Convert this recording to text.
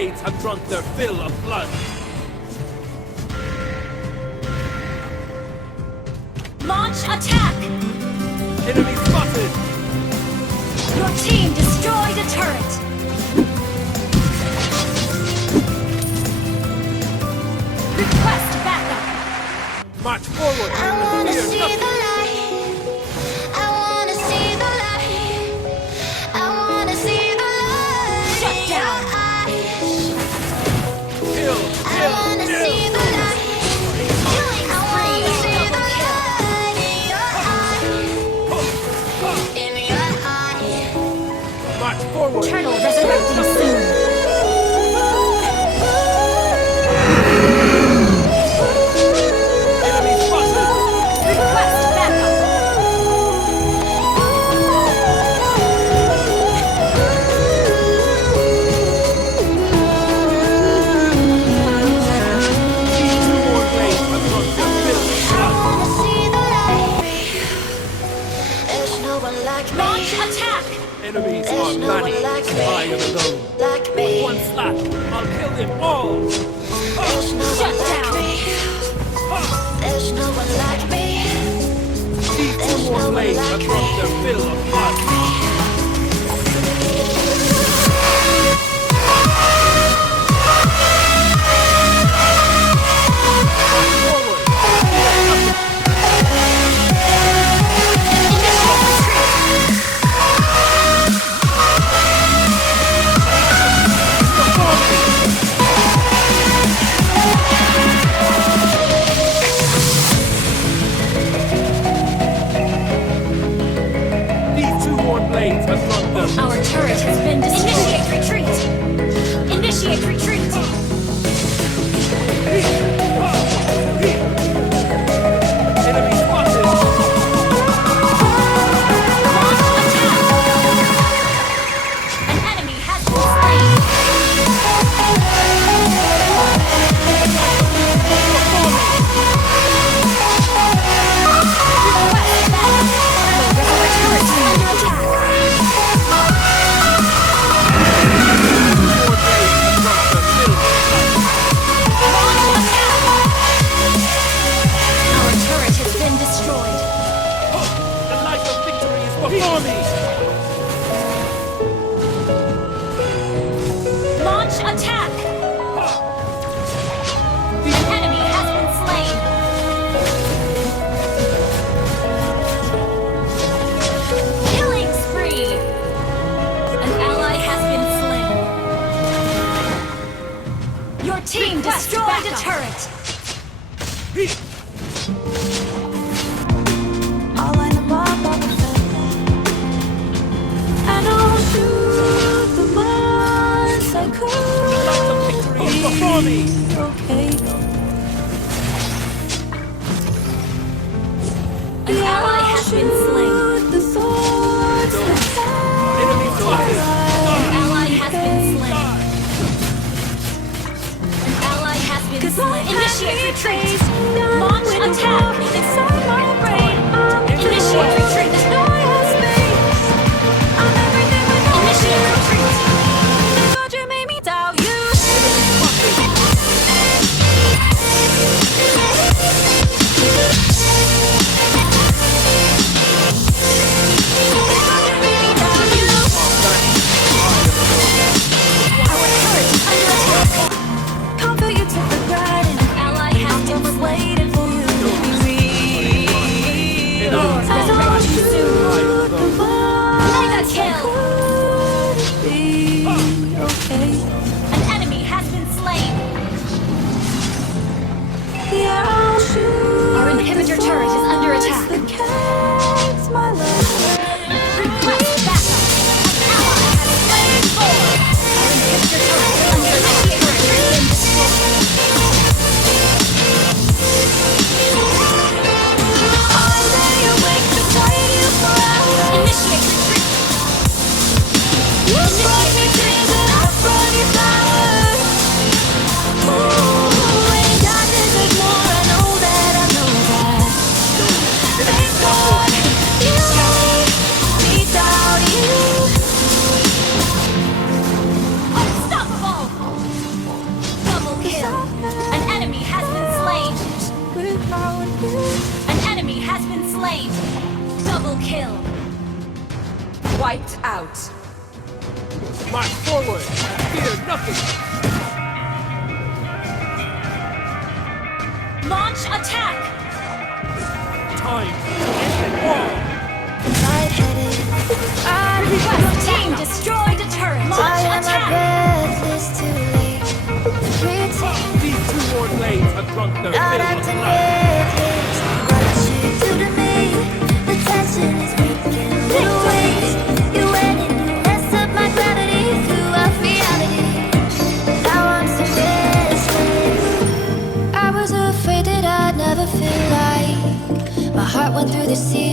blades have drunk their fill of blood. Launch attack! Enemy spotted! Your team destroyed a turret! Request backup! March forward! I wanna Fear see nothing. the light. I wanna see the light. I wanna see the light. Shut down. Kill! I Kill! wanna Kill! see the light. I wanna see the light in your eye. March forward! Turtle resurrecting soon! Enemy spotted! Request backup! These two more blades have drunk their fill of I blood. wanna see the light. There's no one like me. Launch attack! Enemies There's are no many. one like me. I am alone. Like With me. one slap, I'll kill them all! There's no Shut one like down. me. There's no one like me. These two more blades have drunk their fill of blood. Forward! These two more blades have drunk their Our turret has been destroyed. Initiate retreat! Initiate retreat! enemy spotted! Launch attack! An enemy has been slain! Request backup! Our turret is under attack! More blades have drunk their fill of blood. Launch attack! Our turret has been destroyed. The light of victory is before me! Launch attack! An enemy has been slain. Killing spree! An ally has been slain. Your team destroyed a turret. I'll line them up on the fence, and I'll shoot the ones I The light of victory is before me! okay. An ally has been slain. The swords that Enemy spotted! An ally has been slain. An ally has been slain. Initiate retreat. Launch attack. inside my brain. I'm Initiate retreat. no I have space. I'm everything without Initiate retreat. God, you made me doubt you. Our turret is under attack. Comfort you took for granted. An ally has been Was slain. waiting for you to be real. Enemies As are I many. shoot the Mega ones kill. could be okay. An enemy has been slain. Yeah, I'll shoot. Our inhibitor turret is under attack. The cat's my love. Request backup. An ally has slain four. Our inhibitor turret is under attack. I lay awake beside you for hours. Initiate retreat. You brought me dreams and I brought you flowers. Ooh, in darkness there's more. I know that. out. March forward. Fear nothing. Launch attack. Time to end the war. Lightheaded, Request team destroyed a turret. Launch tired, my attack. breath is too late. Pretend These two worn blades have drunk their not fill of acting blood. reckless. What I should do to me, the tension is making little waves. You went and you messed up my gravity through off reality. Now I'm so restless. I was afraid that I'd never feel like my heart went through the sea.